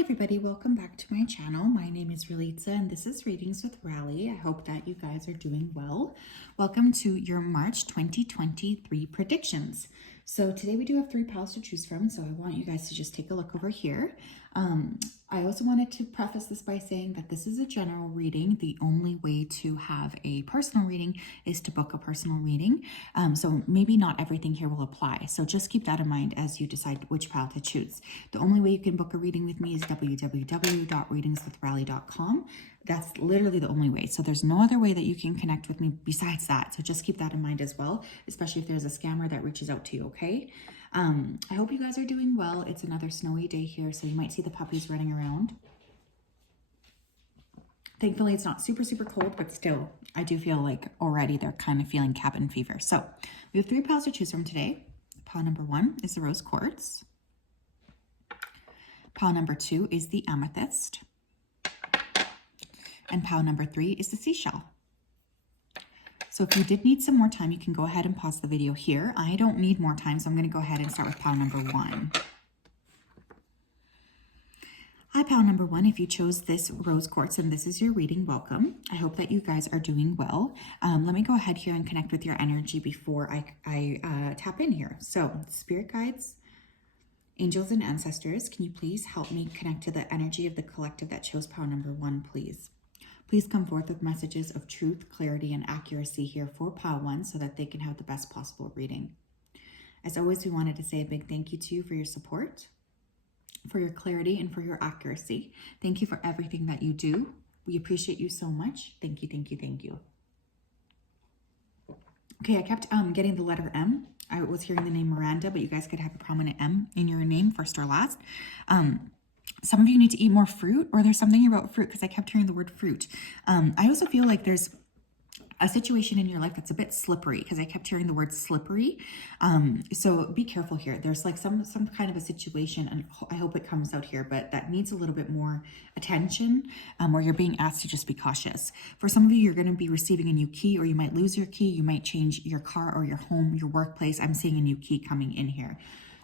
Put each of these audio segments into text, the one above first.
everybody, welcome back to my channel. My name is Ralitza and this is Readings with Rally. I hope that you guys are doing well. Welcome to your March 2023 predictions. So today we do have 3 piles to choose from, so I want you guys to just take a look over here. I also wanted to preface this by saying that this is a general reading. The only way to have a personal reading is to book a personal reading. So maybe not everything here will apply. So just keep that in mind as you decide which pile to choose. The only way you can book a reading with me is www.readingswithrally.com. That's literally the only way. So there's no other way that you can connect with me besides that. So just keep that in mind as well, especially if there's a scammer that reaches out to you, okay? I hope you guys are doing well. It's another snowy day here, so you might see the puppies running around. Thankfully, it's not super cold, but still, I do feel like already they're kind of feeling cabin fever. So we have 3 piles to choose from today. Pile number 1 is the rose quartz. Pile number 2 is the amethyst. And pile number 3 is the seashell. So if you did need some more time, you can go ahead and pause the video here. I don't need more time, so I'm going to go ahead and start with pile number 1. Hi, pile number 1. If you chose this rose quartz and this is your reading, welcome. I hope that you guys are doing well. Let me go ahead here and connect with your energy before I tap in here. So spirit guides, angels and ancestors, can you please help me connect to the energy of the collective that chose pile number 1, please? Please come forth with messages of truth, clarity, and accuracy here for pile 1 so that they can have the best possible reading. As always, we wanted to say a big thank you to you for your support, for your clarity, and for your accuracy. Thank you for everything that you do. We appreciate you so much. Thank you, thank you, thank you. Okay, I kept getting the letter M. I was hearing the name Miranda, but you guys could have a prominent M in your name, first or last. Some of you need to eat more fruit, or there's something about fruit because I kept hearing the word fruit. I also feel like there's a situation in your life that's a bit slippery because I kept hearing the word slippery. So be careful here. There's like some kind of a situation, and I hope it comes out here, but that needs a little bit more attention, or you're being asked to just be cautious. For some of you, you're going to be receiving a new key, or you might lose your key. You might change your car or your home, your workplace. I'm seeing a new key coming in here.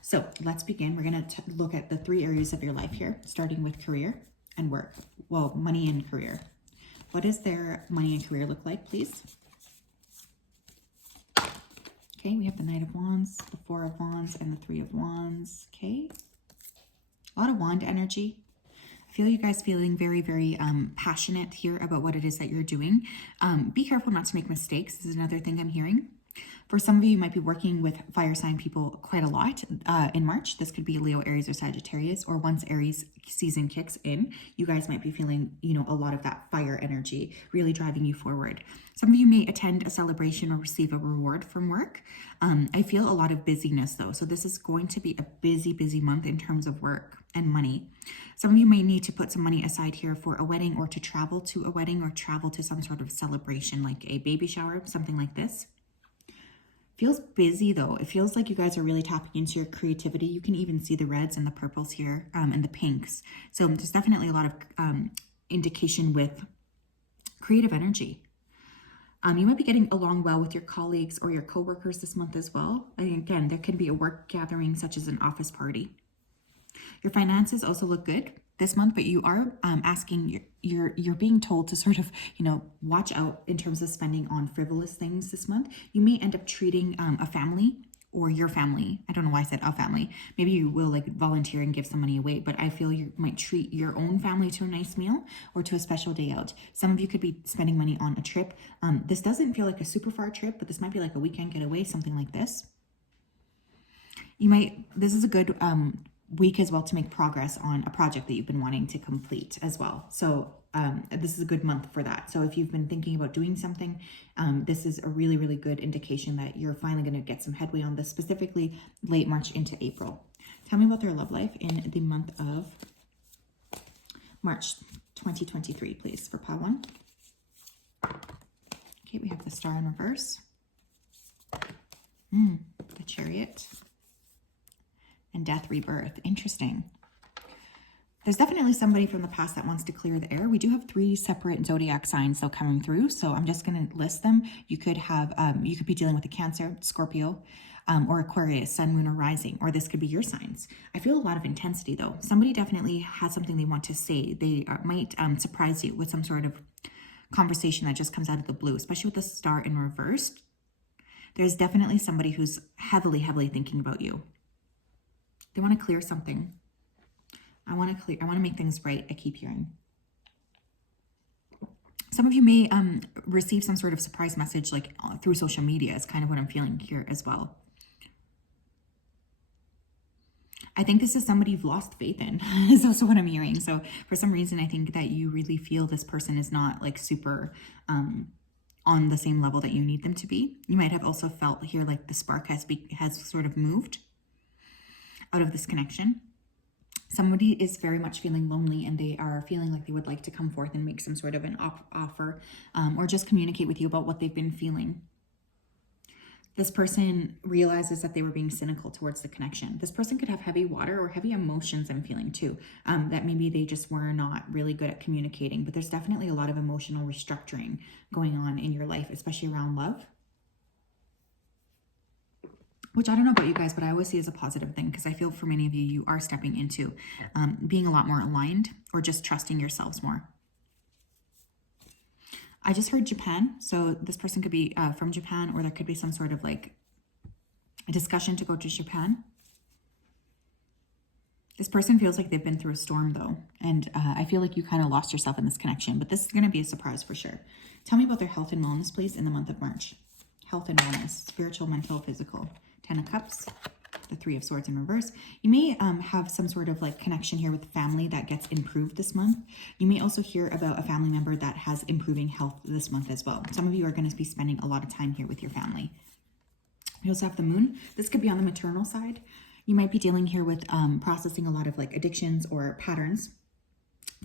So let's begin. We're going to look at the 3 areas of your life here, starting with career and work. Well, money and career. What does their money and career look like, please? Okay, we have the Knight of Wands, the 4 of Wands, and the 3 of Wands. Okay, a lot of wand energy. I feel you guys feeling very passionate here about what it is that you're doing. Be careful not to make mistakes. This is another thing I'm hearing. For some of you, you might be working with fire sign people quite a lot in March. This could be Leo, Aries, or Sagittarius, or once Aries season kicks in, you guys might be feeling, a lot of that fire energy really driving you forward. Some of you may attend a celebration or receive a reward from work. I feel a lot of busyness though. So this is going to be a busy month in terms of work and money. Some of you may need to put some money aside here for a wedding, or to travel to a wedding, or travel to some sort of celebration like a baby shower, something like this. Feels busy though. It feels like you guys are really tapping into your creativity. You can even see the reds and the purples here, and the pinks. So there's definitely a lot of indication with creative energy. You might be getting along well with your colleagues or your coworkers this month as well. And again, there can be a work gathering such as an office party. Your finances also look good this month, but you are you're being told to sort of, watch out in terms of spending on frivolous things this month. You may end up treating a family or your family. I don't know why I said a family. Maybe you will like volunteer and give some money away, but I feel you might treat your own family to a nice meal or to a special day out. Some of you could be spending money on a trip. This doesn't feel like a super far trip, but this might be like a weekend getaway, something like this. This is a good week as well to make progress on a project that you've been wanting to complete as well. So this is a good month for that. So if you've been thinking about doing something, this is a really good indication that you're finally going to get some headway on this, specifically late March into April. Tell me about their love life in the month of March 2023, please, for pile 1. Okay, we have the Star in reverse, the Chariot, and Death, Rebirth. Interesting. There's definitely somebody from the past that wants to clear the air. We do have 3 separate zodiac signs though coming through, so I'm just going to list them. You could have, you could be dealing with a Cancer, Scorpio, or Aquarius, Sun, Moon, or Rising, or this could be your signs. I feel a lot of intensity though. Somebody definitely has something they want to say. They might surprise you with some sort of conversation that just comes out of the blue, especially with the Star in reverse. There's definitely somebody who's heavily thinking about you. They want to clear something. I want to make things right, I keep hearing. Some of you may receive some sort of surprise message like through social media is kind of what I'm feeling here as well. I think this is somebody you've lost faith in is also what I'm hearing. So for some reason, I think that you really feel this person is not like super on the same level that you need them to be. You might have also felt here like the spark has sort of moved out of this connection. Somebody is very much feeling lonely and they are feeling like they would like to come forth and make some sort of an offer or just communicate with you about what they've been feeling. This person realizes that they were being cynical towards the connection. This person could have heavy water or heavy emotions, I'm feeling too, that maybe they just were not really good at communicating, but there's definitely a lot of emotional restructuring going on in your life, especially around love. Which I don't know about you guys, but I always see as a positive thing because I feel for many of you, you are stepping into being a lot more aligned or just trusting yourselves more. I just heard Japan. So this person could be from Japan, or there could be some sort of like a discussion to go to Japan. This person feels like they've been through a storm though. And I feel like you kind of lost yourself in this connection, but this is going to be a surprise for sure. Tell me about their health and wellness, please, in the month of March. Health and wellness, spiritual, mental, physical. 10 of Cups, the 3 of Swords in reverse. You may have some sort of like connection here with family that gets improved this month. You may also hear about a family member that has improving health this month as well. Some of you are going to be spending a lot of time here with your family. We also have the Moon. This could be on the maternal side. You might be dealing here with processing a lot of like addictions or patterns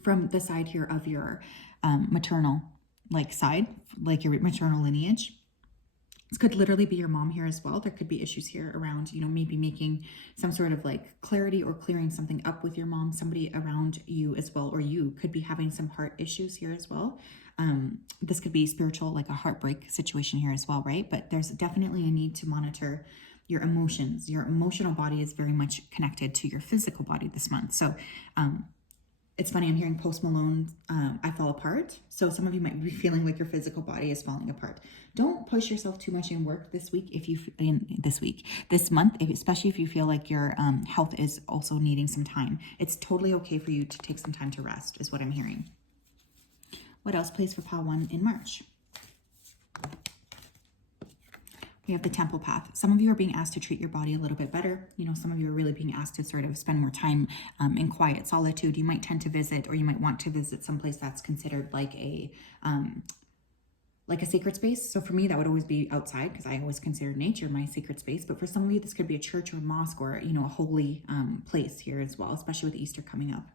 from the side here of your maternal like side, like your maternal lineage. This could literally be your mom here as well. There could be issues here around, maybe making some sort of like clarity or clearing something up with your mom, somebody around you as well, or you could be having some heart issues here as well. This could be spiritual, like a heartbreak situation here as well, right? But there's definitely a need to monitor your emotions. Your emotional body is very much connected to your physical body this month. So, it's funny, I'm hearing Post Malone, I Fall Apart. So some of you might be feeling like your physical body is falling apart. Don't push yourself too much in work this week, this month, especially if you feel like your health is also needing some time. It's totally okay for you to take some time to rest, is what I'm hearing. What else plays for Pile 1 in March? We have the Temple Path. Some of you are being asked to treat your body a little bit better. Some of you are really being asked to sort of spend more time in quiet solitude. You might tend to visit, or you might want to visit someplace that's considered like a sacred space. So for me, that would always be outside because I always consider nature my sacred space. But for some of you, this could be a church or a mosque or, a holy place here as well, especially with Easter coming up.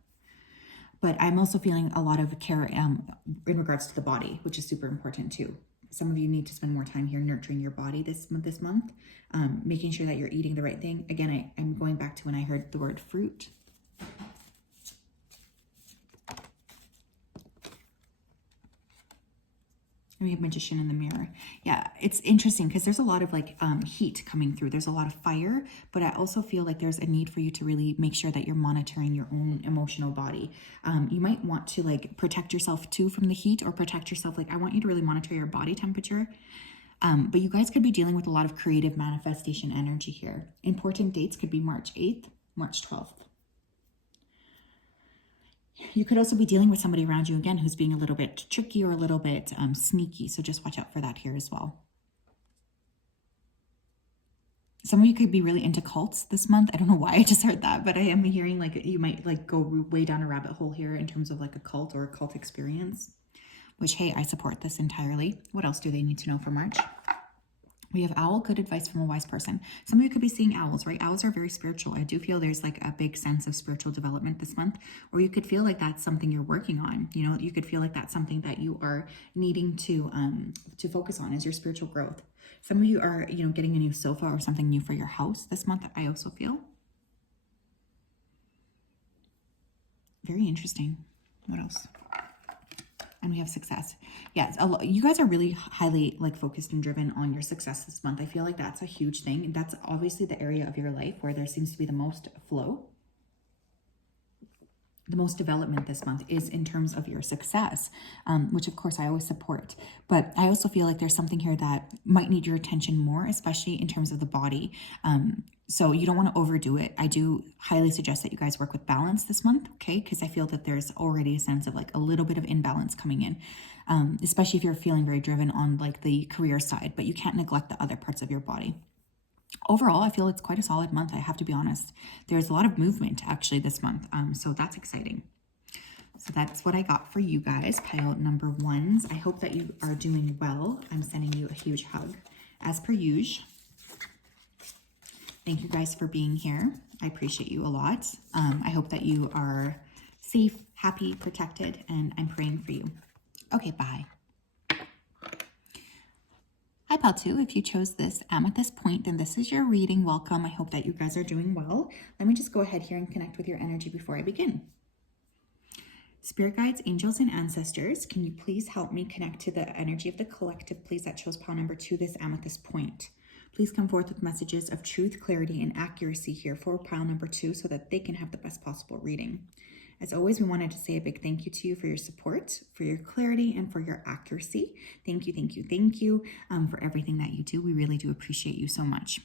But I'm also feeling a lot of care in regards to the body, which is super important too. Some of you need to spend more time here nurturing your body this month, making sure that you're eating the right thing. Again, I'm going back to when I heard the word fruit. And we have Magician in the Mirror. Yeah, it's interesting because there's a lot of like heat coming through. There's a lot of fire, but I also feel like there's a need for you to really make sure that you're monitoring your own emotional body. You might want to like protect yourself too from the heat, or protect yourself. Like I want you to really monitor your body temperature. But you guys could be dealing with a lot of creative manifestation energy here. Important dates could be March 8th, March 12th. You could also be dealing with somebody around you, again, who's being a little bit tricky or a little bit sneaky. So just watch out for that here as well. Some of you could be really into cults this month. I don't know why I just heard that, but I am hearing like you might like go way down a rabbit hole here in terms of like a cult or a cult experience, which, hey, I support this entirely. What else do they need to know for March? We have Owl, good advice from a wise person. Some of you could be seeing owls, right? Owls are very spiritual. I do feel there's like a big sense of spiritual development this month, or you could feel like that's something you're working on. You could feel like that's something that you are needing to focus on as your spiritual growth. Some of you are, getting a new sofa or something new for your house this month, I also feel. Very interesting. What else? And we have success. Yes, you guys are really highly like focused and driven on your success this month. I feel like that's a huge thing. That's obviously the area of your life where there seems to be the most flow. The most development this month is in terms of your success, which of course I always support. But I also feel like there's something here that might need your attention more, especially in terms of the body. So you don't want to overdo it. I do highly suggest that you guys work with balance this month, okay? Because I feel that there's already a sense of like a little bit of imbalance coming in, especially if you're feeling very driven on like the career side, but you can't neglect the other parts of your body. Overall, I feel it's quite a solid month, I have to be honest. There's a lot of movement actually this month, so that's exciting. So that's what I got for you guys, pile number ones. I hope that you are doing well. I'm sending you a huge hug, as per usual. Thank you guys for being here. I appreciate you a lot. I hope that you are safe, happy, protected, and I'm praying for you. Okay, bye. Hi, Pal 2. If you chose this at this point, then this is your reading. Welcome. I hope that you guys are doing well. Let me just go ahead here and connect with your energy before I begin. Spirit guides, angels, and ancestors, can you please help me connect to the energy of the collective, please, that chose pile number 2 this amethyst point? Please come forth with messages of truth, clarity, and accuracy here for pile number 2 so that they can have the best possible reading. As always, we wanted to say a big thank you to you for your support, for your clarity, and for your accuracy. Thank you, thank you, thank you for everything that you do. We really do appreciate you so much.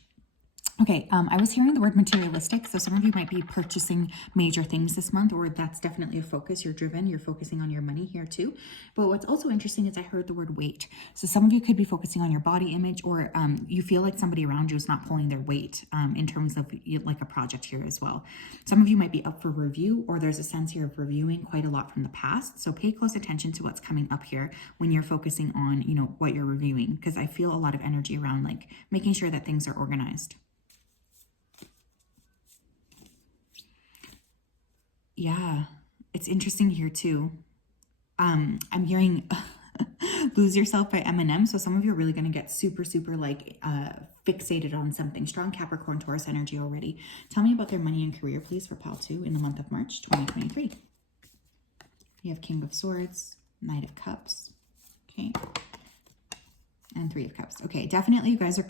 Okay, I was hearing the word materialistic, so some of you might be purchasing major things this month, or that's definitely a focus. You're driven, you're focusing on your money here too. But what's also interesting is I heard the word weight. So some of you could be focusing on your body image, or you feel like somebody around you is not pulling their weight in terms of like a project here as well. Some of you might be up for review, or there's a sense here of reviewing quite a lot from the past. So pay close attention to what's coming up here when you're focusing on, you know, what you're reviewing, because I feel a lot of energy around like making sure that things are organized. Yeah, it's interesting here too. I'm hearing Lose Yourself by Eminem. So some of you are really going to get super, super like fixated on something. Strong Capricorn Taurus energy already. Tell me about their money and career, please, for pile 2 in the month of March 2023. You have King of Swords, Knight of Cups. Okay. And Three of Cups. Okay, definitely you guys are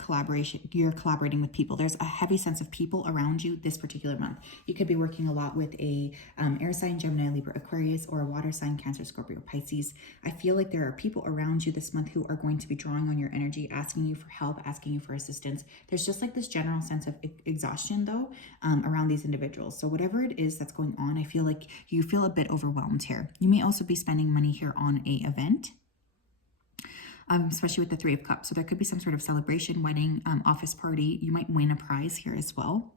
you're collaborating with people. There's a heavy sense of people around you this particular month. You could be working a lot with a air sign, Gemini, Libra, Aquarius, or a water sign, Cancer, Scorpio, Pisces. I feel like there are people around you this month who are going to be drawing on your energy, asking you for help, asking you for assistance. There's just like this general sense of exhaustion though around these individuals. So whatever it is that's going on, I feel like you feel a bit overwhelmed here. You may also be spending money here on an event. Especially with the Three of Cups. So there could be some sort of celebration, wedding, office party. You might win a prize here as well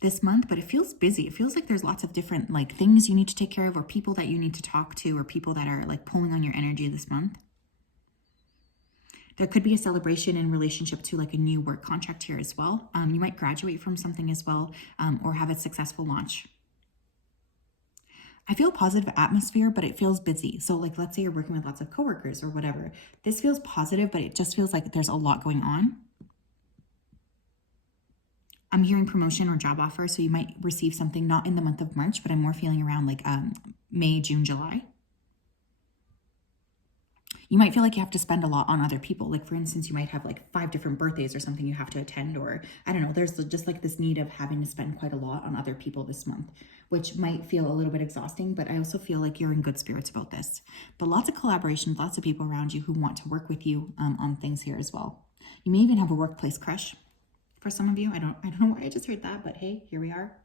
this month, but it feels busy. It feels like there's lots of different like things you need to take care of, or people that you need to talk to, or people that are like pulling on your energy this month. There could be a celebration in relationship to like a new work contract here as well. You might graduate from something as well, or have a successful launch. I feel a positive atmosphere, but it feels busy. So like, let's say you're working with lots of coworkers or whatever. This feels positive, but it just feels like there's a lot going on. I'm hearing promotion or job offer. So you might receive something not in the month of March, but I'm more feeling around like May, June, July. You might feel like you have to spend a lot on other people. Like for instance, you might have like 5 different birthdays or something you have to attend, or I don't know, there's just like this need of having to spend quite a lot on other people this month, which might feel a little bit exhausting, but I also feel like you're in good spirits about this. But lots of collaboration, lots of people around you who want to work with you on things here as well. You may even have a workplace crush for some of you. I don't know why I just heard that, but hey, here we are.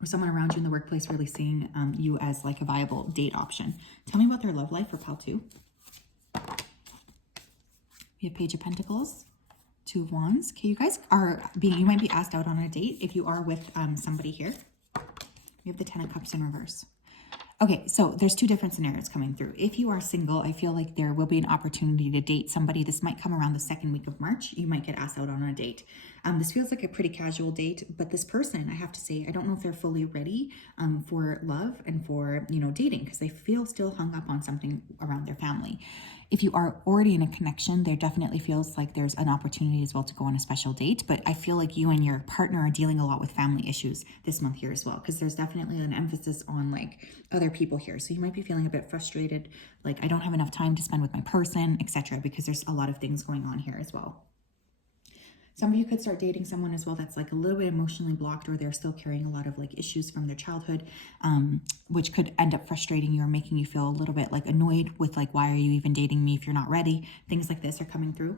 Or someone around you in the workplace really seeing you as like a viable date option. Tell me about their love life for pile 2. We have Page of Pentacles, Two of Wands. Okay, you guys you might be asked out on a date if you are with somebody here. We have the Ten of Cups in reverse. Okay, so there's 2 different scenarios coming through. If you are single, I feel like there will be an opportunity to date somebody. This might come around the 2nd week of March. You might get asked out on a date. This feels like a pretty casual date, but this person, I have to say, I don't know if they're fully ready for love and for, you know, dating, because they feel still hung up on something around their family. If you are already in a connection, there definitely feels like there's an opportunity as well to go on a special date. But I feel like you and your partner are dealing a lot with family issues this month here as well, because there's definitely an emphasis on like other people here. So you might be feeling a bit frustrated, like I don't have enough time to spend with my person, etc., because there's a lot of things going on here as well. Some of you could start dating someone as well that's like a little bit emotionally blocked, or they're still carrying a lot of like issues from their childhood, which could end up frustrating you or making you feel a little bit like annoyed with like, why are you even dating me if you're not ready? Things like this are coming through.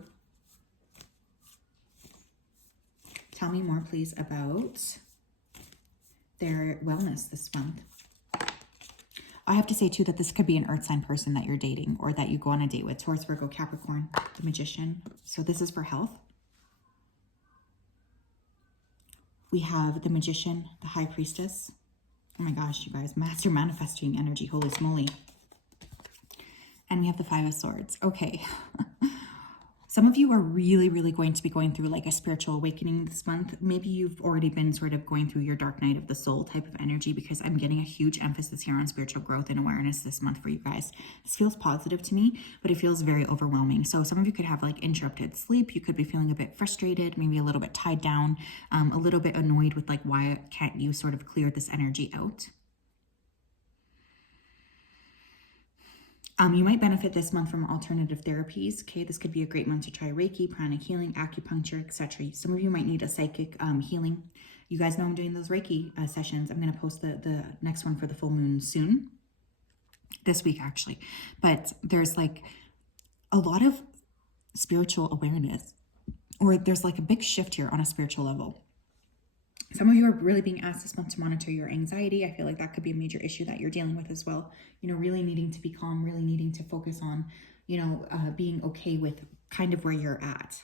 Tell me more, please, about their wellness this month. I have to say too that this could be an earth sign person that you're dating or that you go on a date with. Taurus, Virgo, Capricorn, the Magician. So this is for health. We have the Magician, the High Priestess. Oh my gosh, you guys, Master Manifesting energy, holy smoly. And we have the Five of Swords. Okay. Some of you are really, really going to be going through like a spiritual awakening this month. Maybe you've already been sort of going through your dark night of the soul type of energy, because I'm getting a huge emphasis here on spiritual growth and awareness this month for you guys. This feels positive to me, but it feels very overwhelming. So some of you could have like interrupted sleep. You could be feeling a bit frustrated, maybe a little bit tied down, a little bit annoyed with like, why can't you sort of clear this energy out? You might benefit this month from alternative therapies. Okay, this could be a great month to try Reiki, pranic healing, acupuncture, etc. Some of you might need a psychic healing. You guys know I'm doing those Reiki sessions. I'm going to post the next one for the full moon soon. This week, actually. But there's like a lot of spiritual awareness, or there's like a big shift here on a spiritual level. Some of you are really being asked this month to monitor your anxiety. I feel like that could be a major issue that you're dealing with as well. You know, really needing to be calm, really needing to focus on, you know, being okay with kind of where you're at.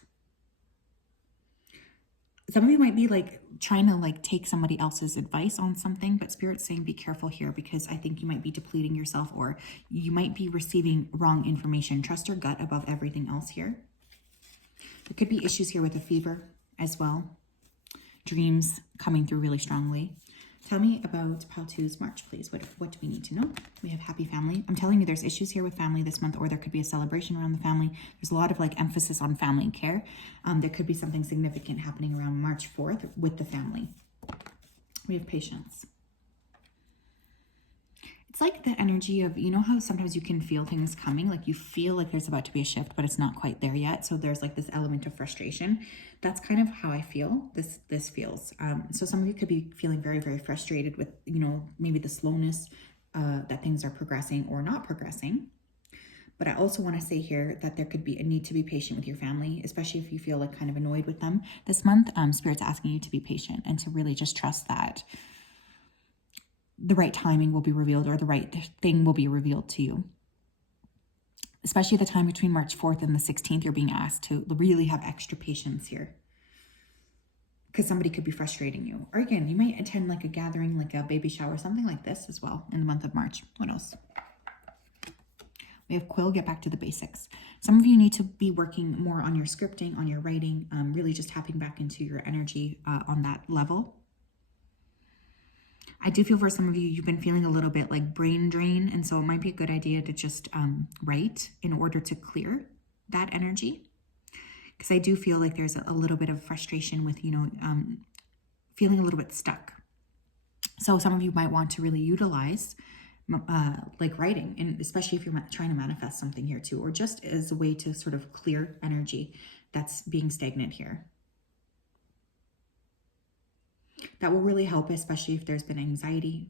Some of you might be like trying to like take somebody else's advice on something, but Spirit's saying be careful here, because I think you might be depleting yourself, or you might be receiving wrong information. Trust your gut above everything else here. There could be issues here with a fever as well. Dreams coming through really strongly. Tell me about Pautu's March, please. What do we need to know? We have happy family. I'm telling you, there's issues here with family this month, or there could be a celebration around the family. There's a lot of like emphasis on family and care. There could be something significant happening around March 4th with the family. We have patience. It's like the energy of, you know how sometimes you can feel things coming, like you feel like there's about to be a shift, but it's not quite there yet. So there's like this element of frustration. That's kind of how I feel this feels. So some of you could be feeling very, very frustrated with, you know, maybe the slowness that things are progressing or not progressing. But I also want to say here that there could be a need to be patient with your family, especially if you feel like kind of annoyed with them this month. Spirit's asking you to be patient and to really just trust that the right timing will be revealed, or the right thing will be revealed to you. Especially the time between March 4th and the 16th, you're being asked to really have extra patience here, because somebody could be frustrating you. Or again, you might attend like a gathering, like a baby shower, something like this as well in the month of March. What else? We have Quill, get back to the basics. Some of you need to be working more on your scripting, on your writing, really just tapping back into your energy on that level. I do feel for some of you, you've been feeling a little bit like brain drain. And so it might be a good idea to just write in order to clear that energy. Because I do feel like there's a little bit of frustration with, you know, feeling a little bit stuck. So some of you might want to really utilize like writing, and especially if you're trying to manifest something here too, or just as a way to sort of clear energy that's being stagnant here. That will really help, especially if there's been anxiety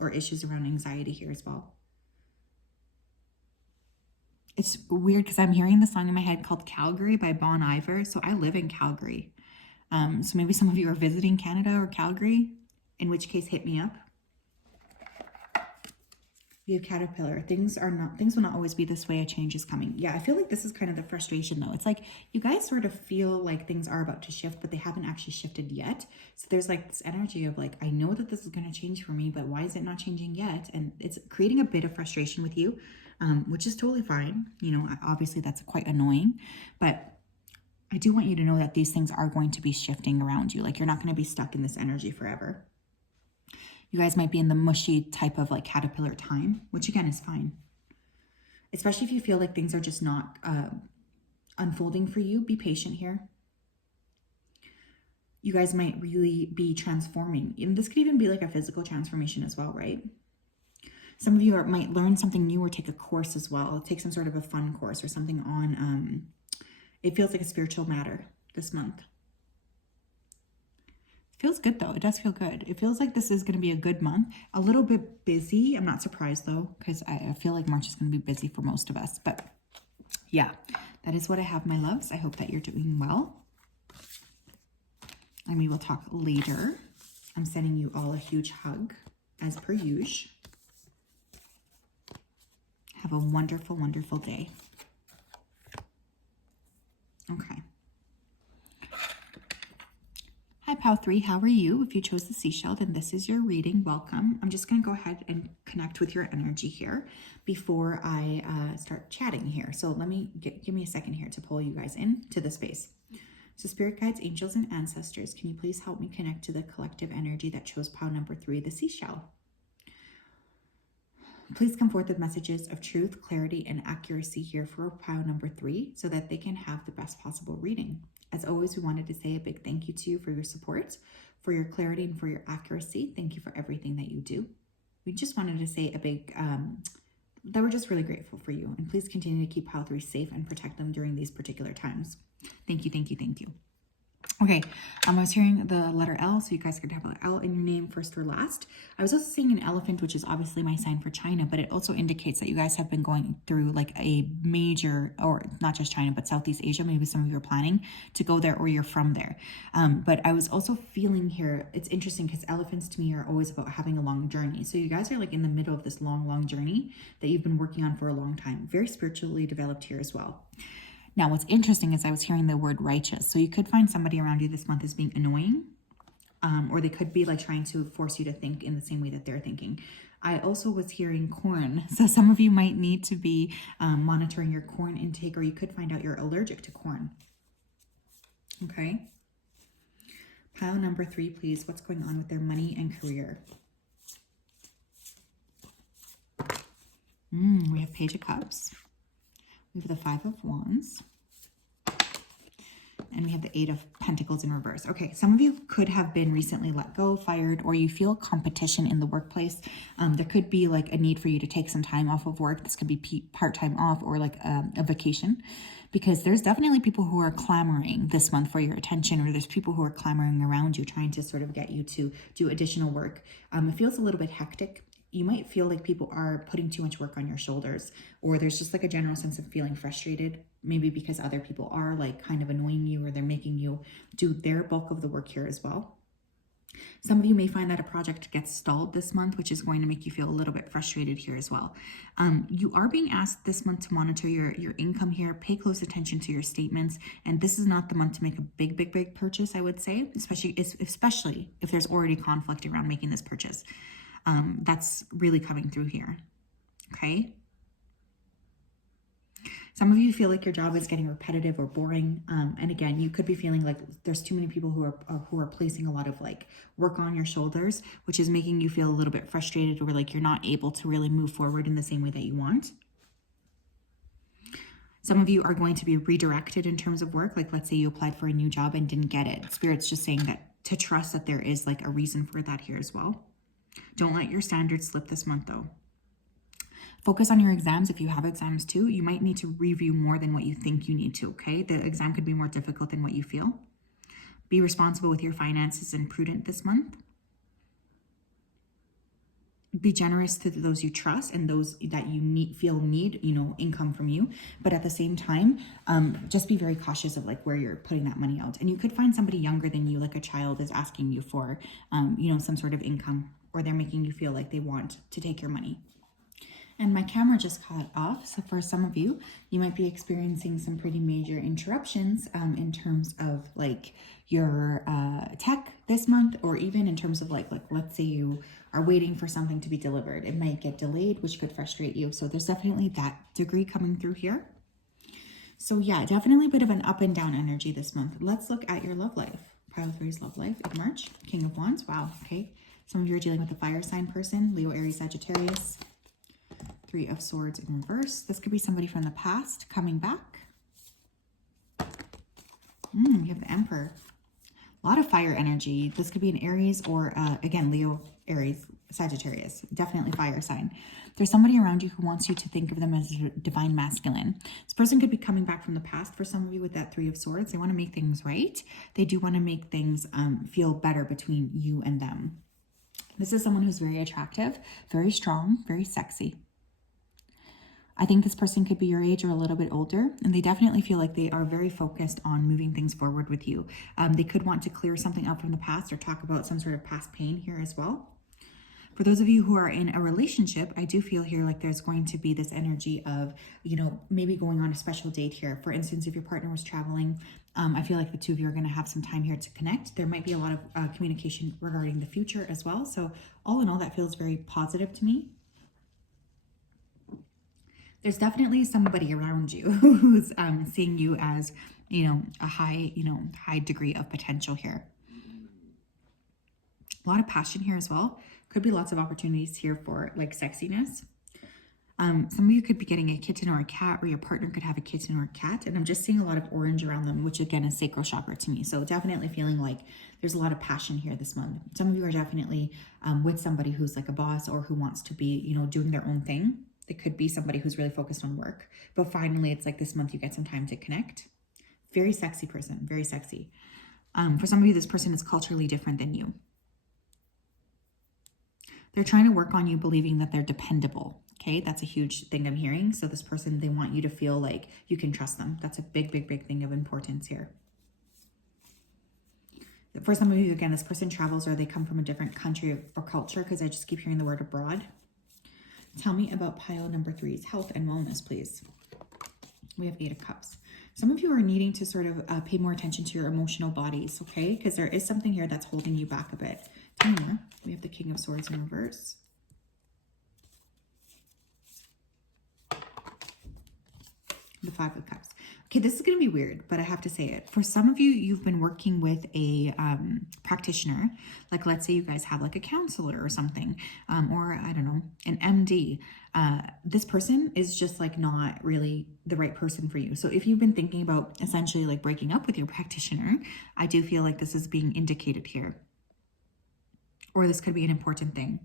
or issues around anxiety here as well. It's weird because I'm hearing the song in my head called Calgary by Bon Iver. So I live in Calgary. So maybe some of you are visiting Canada or Calgary, in which case hit me up. We have Caterpillar. Things will not always be this way. A change is coming. Yeah, I feel like this is kind of the frustration though. It's like you guys sort of feel like things are about to shift, but they haven't actually shifted yet. So there's like this energy of like, I know that this is going to change for me, but why is it not changing yet? And it's creating a bit of frustration with you, which is totally fine. You know, obviously that's quite annoying, but I do want you to know that these things are going to be shifting around you. Like you're not going to be stuck in this energy forever. You guys might be in the mushy type of like caterpillar time, which again is fine. especially if you feel like things are just not unfolding for you. Be patient here. You guys might really be transforming. And this could even be like a physical transformation as well, right? Some of you might learn something new or take a course as well. Take some sort of a fun course or something on, it feels like a spiritual matter this month. It feels good though. It does feel good. It feels like this is going to be a good month. A little bit busy. I'm not surprised though, because I feel like March is going to be busy for most of us. But yeah, that is what I have, my loves. I hope that you're doing well. And we will talk later. I'm sending you all a huge hug as per usual. Have a wonderful, wonderful day. Okay. Hi, Pow3. How are you? If you chose the seashell, then this is your reading. Welcome. I'm just going to go ahead and connect with your energy here before I start chatting here. So let me give me a second here to pull you guys into the space. So spirit guides, angels, and ancestors, can you please help me connect to the collective energy that chose Pow number 3, the seashell? Please come forth with messages of truth, clarity, and accuracy here for Pow number 3 so that they can have the best possible reading. As always, we wanted to say a big thank you to you for your support, for your clarity, and for your accuracy. Thank you for everything that you do. We just wanted to say a big, that we're just really grateful for you. And please continue to keep Pow 3 safe and protect them during these particular times. Thank you, thank you, thank you. Okay, I was hearing the letter L, so you guys could have an L in your name first or last. I was also seeing an elephant, which is obviously my sign for China, but it also indicates that you guys have been going through like a major, or not just China, but Southeast Asia. Maybe some of you are planning to go there or you're from there. But I was also feeling here, it's interesting because elephants to me are always about having a long journey. So you guys are like in the middle of this long, long journey that you've been working on for a long time. Very spiritually developed here as well. Now, what's interesting is I was hearing the word righteous. So you could find somebody around you this month as being annoying, or they could be like trying to force you to think in the same way that they're thinking. I also was hearing corn. So some of you might need to be monitoring your corn intake, or you could find out you're allergic to corn. Okay. Pile number 3, please. What's going on with their money and career? We have Page of Cups. We have the 5 of Wands. And we have the 8 of Pentacles in reverse. Okay, some of you could have been recently let go, fired, or you feel competition in the workplace. There could be like a need for you to take some time off of work. This could be part-time off or like a vacation, because there's definitely people who are clamoring this month for your attention, or there's people who are clamoring around you trying to sort of get you to do additional work. It feels a little bit hectic. You might feel like people are putting too much work on your shoulders, or there's just like a general sense of feeling frustrated, maybe because other people are like kind of annoying you, or they're making you do their bulk of the work here as well. Some of you may find that a project gets stalled this month, which is going to make you feel a little bit frustrated here as well. You are being asked this month to monitor your income here, pay close attention to your statements, and this is not the month to make a big purchase, I would say, especially if there's already conflict around making this purchase. That's really coming through here. Okay. Some of you feel like your job is getting repetitive or boring. And again, you could be feeling like there's too many people who are placing a lot of like work on your shoulders, which is making you feel a little bit frustrated, or like you're not able to really move forward in the same way that you want. Some of you are going to be redirected in terms of work. Like let's say you applied for a new job and didn't get it. Spirit's just saying that to trust that there is like a reason for that here as well. Don't let your standards slip this month though. Focus on your exams. If you have exams too, you might need to review more than what you think you need to, okay? The exam could be more difficult than what you feel. Be responsible with your finances and prudent this month. Be generous to those you trust and those that you feel need, income from you. But at the same time, just be very cautious of like where you're putting that money out. And you could find somebody younger than you, like a child is asking you for, some sort of income, or they're making you feel like they want to take your money. And my camera just cut off. So for some of you, you might be experiencing some pretty major interruptions in terms of like your tech this month, or even in terms of like let's say you are waiting for something to be delivered. It might get delayed, which could frustrate you. So there's definitely that degree coming through here. So yeah, definitely a bit of an up and down energy this month. Let's look at your love life. Pile 3's love life in March. King of Wands. Wow. Okay. Some of you are dealing with a fire sign person. Leo, Aries, Sagittarius. Three of Swords in reverse. This could be somebody from the past coming back. You have the Emperor. A lot of fire energy. This could be an Aries or, again, Leo, Aries, Sagittarius. Definitely fire sign. There's somebody around you who wants you to think of them as divine masculine. This person could be coming back from the past for some of you with that Three of Swords. They want to make things right. They do want to make things feel better between you and them. This is someone who's very attractive, very strong, very sexy. I think this person could be your age or a little bit older, and they definitely feel like they are very focused on moving things forward with you. They could want to clear something up from the past or talk about some sort of past pain here as well. For those of you who are in a relationship, I do feel here like there's going to be this energy of, you know, maybe going on a special date here. For instance, if your partner was traveling, I feel like the two of you are going to have some time here to connect. There might be a lot of communication regarding the future as well. So all in all, that feels very positive to me. There's definitely somebody around you who's seeing you as, you know, a high degree of potential here. A lot of passion here as well. Could be lots of opportunities here for like sexiness. Some of you could be getting a kitten or a cat, or your partner could have a kitten or a cat. And I'm just seeing a lot of orange around them, which again is sacral chakra to me. So definitely feeling like there's a lot of passion here this month. Some of you are definitely with somebody who's like a boss or who wants to be, you know, doing their own thing. It could be somebody who's really focused on work. But finally, it's like this month you get some time to connect. Very sexy person, very sexy. For some of you, this person is culturally different than you. They're trying to work on you believing that they're dependable. Okay, that's a huge thing I'm hearing. So this person, they want you to feel like you can trust them. That's a big, big, big thing of importance here. For some of you, again, this person travels or they come from a different country or culture, because I just keep hearing the word abroad. Tell me about pile number 3's health and wellness, please. We have 8 of Cups. Some of you are needing to sort of pay more attention to your emotional bodies, okay? Because there is something here that's holding you back a bit. Tell me more. We have the King of Swords in reverse. The 5 of Cups. Okay, this is going to be weird, but I have to say it. For some of you, you've been working with a practitioner. Like, let's say you guys have like a counselor or something, or I don't know, an MD. This person is just like not really the right person for you. So if you've been thinking about essentially like breaking up with your practitioner, I do feel like this is being indicated here. Or this could be an important thing.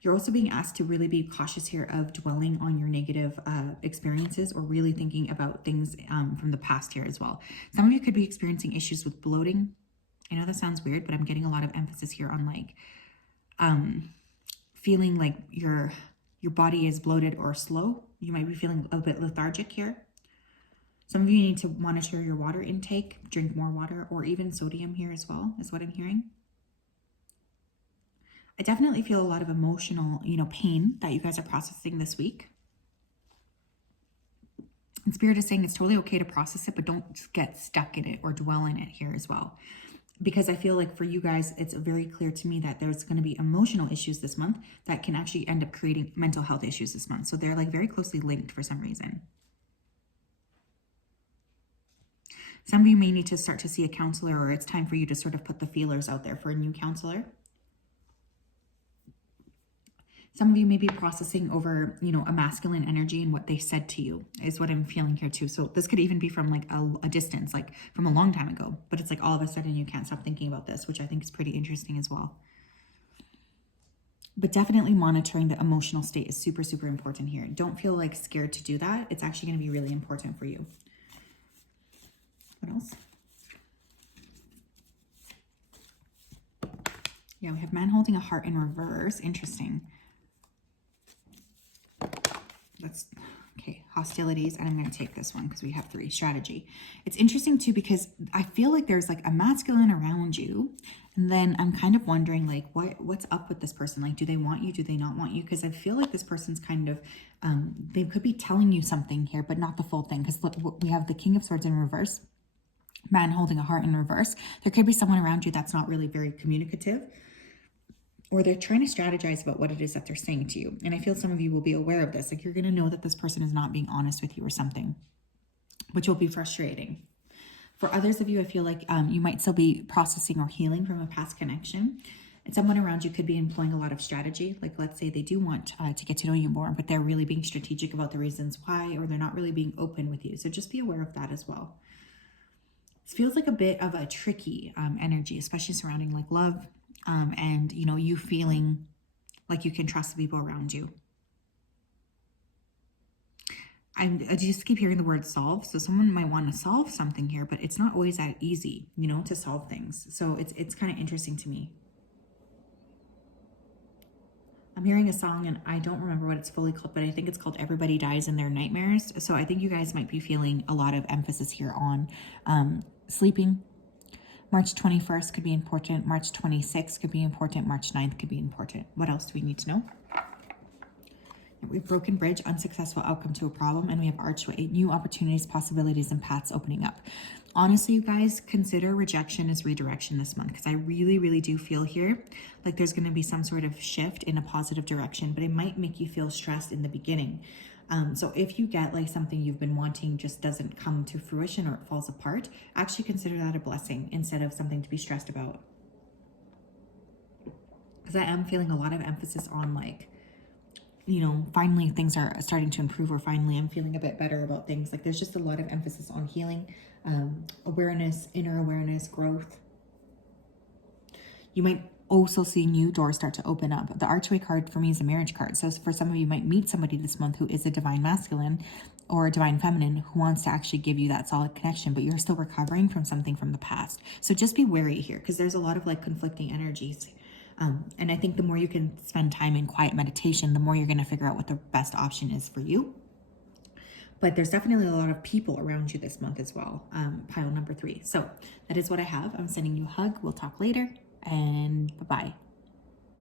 You're also being asked to really be cautious here of dwelling on your negative experiences, or really thinking about things from the past here as well. Some of you could be experiencing issues with bloating. I know that sounds weird, but I'm getting a lot of emphasis here on like feeling like your body is bloated or slow. You might be feeling a bit lethargic here. Some of you need to monitor your water intake, drink more water, or even sodium here as well, is what I'm hearing. I definitely feel a lot of emotional, pain that you guys are processing this week. And Spirit is saying it's totally okay to process it, but don't get stuck in it or dwell in it here as well. Because I feel like for you guys, it's very clear to me that there's going to be emotional issues this month that can actually end up creating mental health issues this month. So they're like very closely linked for some reason. Some of you may need to start to see a counselor, or it's time for you to sort of put the feelers out there for a new counselor. Some of you may be processing over, a masculine energy and what they said to you is what I'm feeling here too. So this could even be from like a distance, like from a long time ago, but it's like all of a sudden you can't stop thinking about this, which I think is pretty interesting as well. But definitely monitoring the emotional state is super, super important here. Don't feel like scared to do that. It's actually going to be really important for you. What else? Yeah, we have man holding a heart in reverse. Interesting. That's okay. Hostilities, and I'm going to take this one because we have 3. Strategy. It's interesting too because I feel like there's like a masculine around you, and then I'm kind of wondering like what's up with this person. Like, do they want you? Do they not want you? Because I feel like this person's kind of they could be telling you something here, but not the full thing. Because look, we have the King of Swords in reverse, man holding a heart in reverse. There could be someone around you that's not really very communicative, or they're trying to strategize about what it is that they're saying to you. And I feel some of you will be aware of this. Like, you're going to know that this person is not being honest with you or something, which will be frustrating. For others of you, I feel like you might still be processing or healing from a past connection. And someone around you could be employing a lot of strategy. Like, let's say they do want to get to know you more, but they're really being strategic about the reasons why, or they're not really being open with you. So just be aware of that as well. This feels like a bit of a tricky energy, especially surrounding like love and, you know, you feeling like you can trust the people around you. I just keep hearing the word solve. So someone might want to solve something here, but it's not always that easy, you know, to solve things. So it's kind of interesting to me. I'm hearing a song and I don't remember what it's fully called, but I think it's called Everybody Dies in Their Nightmares. So I think you guys might be feeling a lot of emphasis here on sleeping. March 21st could be important. March 26th could be important. March 9th could be important. What else do we need to know? We've broken bridge, unsuccessful outcome to a problem, and we have archway, new opportunities, possibilities, and paths opening up. Honestly, you guys, consider rejection as redirection this month, because I really, really do feel here like there's going to be some sort of shift in a positive direction, but it might make you feel stressed in the beginning. So if you get like something you've been wanting just doesn't come to fruition or it falls apart, actually consider that a blessing instead of something to be stressed about. Because I am feeling a lot of emphasis on like, you know, finally things are starting to improve, or finally I'm feeling a bit better about things. Like there's just a lot of emphasis on healing, awareness, inner awareness, growth. You might also see new doors start to open up. The archway card for me is a marriage card. So for some of you might meet somebody this month who is a divine masculine or a divine feminine who wants to actually give you that solid connection, but you're still recovering from something from the past. So just be wary here, because there's a lot of like conflicting energies. And I think the more you can spend time in quiet meditation, the more you're going to figure out what the best option is for you. But there's definitely a lot of people around you this month as well. Pile number 3. So that is what I have. I'm sending you a hug. We'll talk later, and bye-bye.